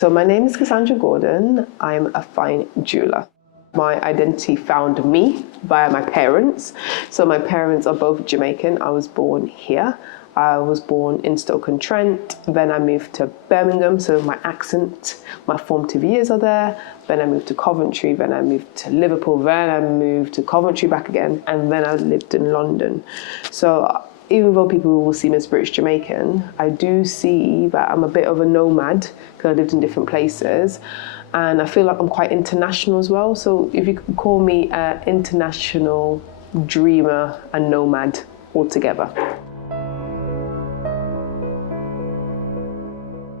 So my name is Kassandra Gordon. I'm a fine jeweler. My identity found me via my parents. So my parents are both Jamaican. I was born here. I was born in Stoke-on-Trent. Then I moved to Birmingham, so my accent, my formative years are there. Then I moved to Coventry. Then I moved to Liverpool. Then I moved to Coventry back again. And then I lived in London. So even though people will see me as British Jamaican, I do see that I'm a bit of a nomad because I lived in different places. And I feel like I'm quite international as well. So if you could call me an international dreamer and nomad altogether.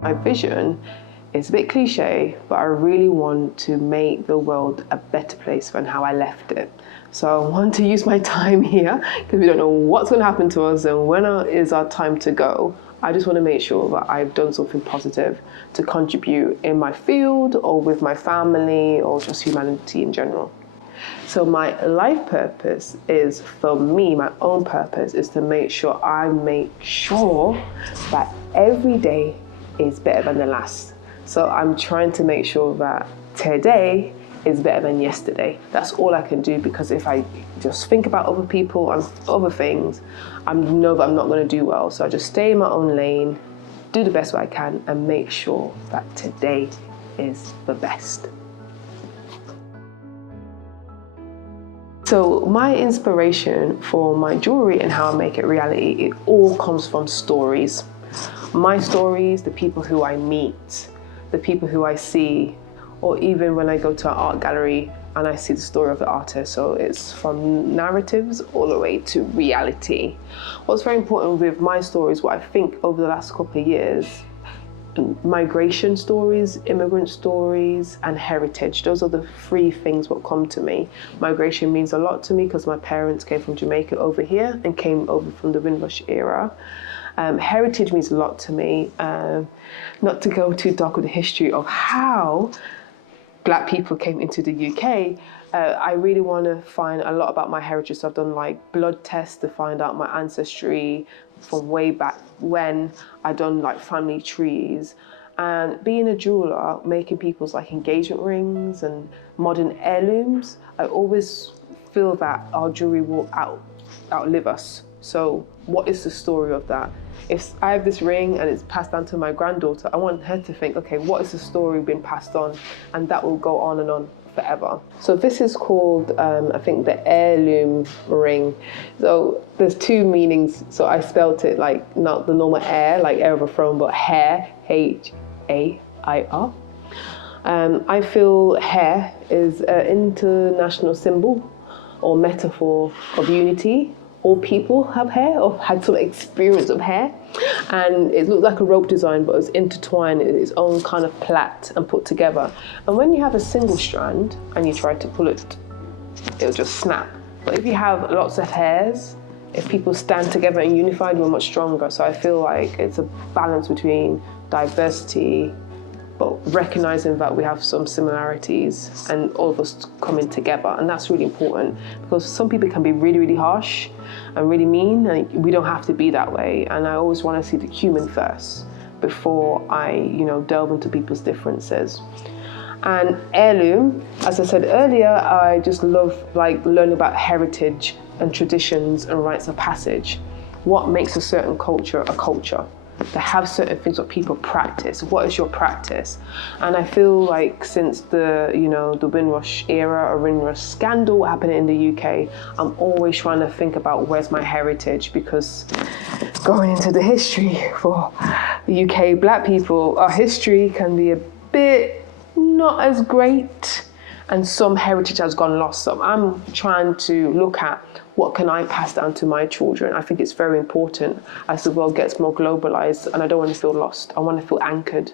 My vision is a bit cliche, but I really want to make the world a better place than how I left it. So I want to use my time here because we don't know what's going to happen to us and when is our time to go. I just want to make sure that I've done something positive to contribute in my field or with my family or just humanity in general. So my life purpose is, for me, my own purpose is to make sure that every day is better than the last. So I'm trying to make sure that today is better than yesterday. That's all I can do, because if I just think about other people and other things, I know that I'm not going to do well. So I just stay in my own lane, do the best I can, and make sure that today is the best. So my inspiration for my jewellery and how I make it reality, it all comes from stories. My stories, the people who I meet, the people who I see, or even when I go to an art gallery and I see the story of the artist. So it's from narratives all the way to reality. What's very important with my stories, what I think over the last couple of years, migration stories, immigrant stories, and heritage. Those are the three things what come to me. Migration means a lot to me because my parents came from Jamaica over here and came over from the Windrush era. Heritage means a lot to me. Not to go too dark with the history of how Black people came into the UK, I really want to find a lot about my heritage. So I've done like blood tests to find out my ancestry from way back when. I've done like family trees. And being a jeweler, making people's like engagement rings and modern heirlooms, I always feel that our jewelry will outlive us. So what is the story of that? If I have this ring and it's passed down to my granddaughter, I want her to think, okay, what is the story being passed on? And that will go on and on forever. So this is called, I think, the heirloom ring. So there's two meanings. So I spelt it like not the normal heir, like heir of a throne, but hair, H-A-I-R. I feel hair is an international symbol or metaphor of unity. All people have hair or had some experience of hair, and it looks like a rope design, but it's intertwined in its own kind of plait and put together. And when you have a single strand and you try to pull it, it'll just snap. But if you have lots of hairs, if people stand together and unified, we're much stronger. So I feel like it's a balance between diversity, but recognizing that we have some similarities and all of us coming together. And that's really important because some people can be really, really harsh and really mean, and we don't have to be that way. And I always want to see the human first before I, delve into people's differences. And heirloom, as I said earlier, I just love learning about heritage and traditions and rites of passage. What makes a certain culture a culture? To have certain things that people practice. What is your practice? And I feel like since the Windrush era or Windrush scandal happening in the UK, I'm always trying to think about where's my heritage, because going into the history for the UK Black people, our history can be a bit not as great, and some heritage has gone lost. So I'm trying to look at what can I pass down to my children. I think it's very important as the world gets more globalized, and I don't want to feel lost. I want to feel anchored.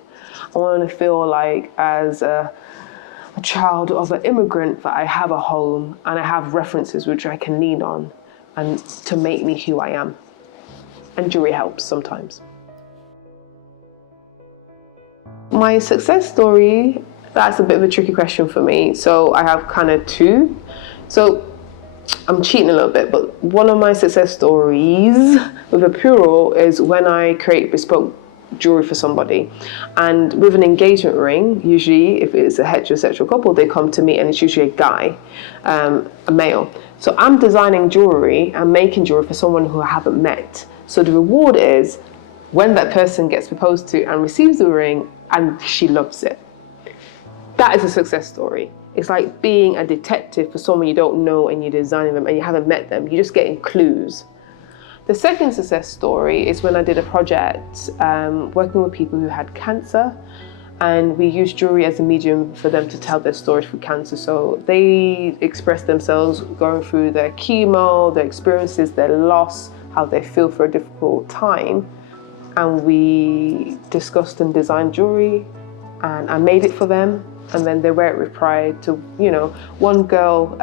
I want to feel like as a child of an immigrant that I have a home and I have references which I can lean on and to make me who I am. And jewelry helps sometimes. My success story, that's a bit of a tricky question for me. So I have kind of two. So I'm cheating a little bit, but one of my success stories with a plural is when I create bespoke jewelry for somebody. And with an engagement ring, usually if it's a heterosexual couple, they come to me and it's usually a guy, a male. So I'm designing jewelry and making jewelry for someone who I haven't met. So the reward is when that person gets proposed to and receives the ring and she loves it. That is a success story. It's like being a detective for someone you don't know and you're designing them and you haven't met them. You're just getting clues. The second success story is when I did a project working with people who had cancer, and we used jewelry as a medium for them to tell their stories through cancer. So they expressed themselves going through their chemo, their experiences, their loss, how they feel for a difficult time. And we discussed and designed jewelry, and I made it for them. And then they wear it with pride. To, you know, one girl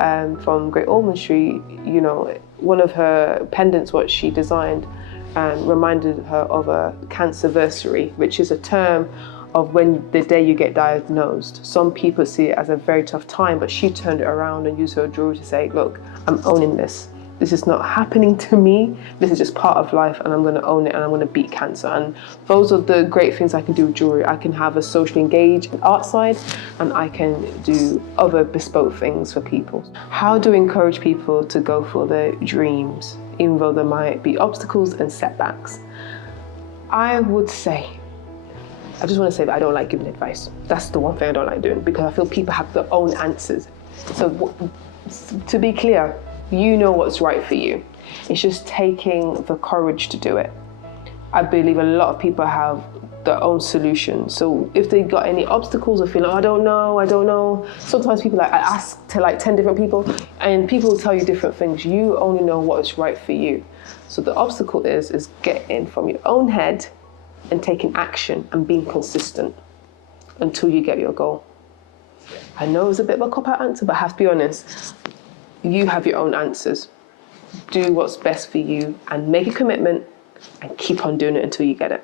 from Great Ormond Street, you know, one of her pendants, what she designed, reminded her of a cancerversary, which is a term of when the day you get diagnosed. Some people see it as a very tough time, but she turned it around and used her jewelry to say, look, I'm owning this. This is not happening to me. This is just part of life, and I'm going to own it, and I'm going to beat cancer. And those are the great things I can do with jewelry. I can have a socially engaged art side, and I can do other bespoke things for people. How do we encourage people to go for their dreams, even though there might be obstacles and setbacks? I would say, I just want to say that I don't like giving advice. That's the one thing I don't like doing, because I feel people have their own answers. So to be clear, you know what's right for you. It's just taking the courage to do it. I believe a lot of people have their own solutions. So if they got any obstacles or feeling, I don't know. Sometimes people I ask to 10 different people, and people will tell you different things. You only know what's right for you. So the obstacle is getting from your own head and taking action and being consistent until you get your goal. I know it's a bit of a cop-out answer, but I have to be honest. You have your own answers. Do what's best for you and make a commitment and keep on doing it until you get it.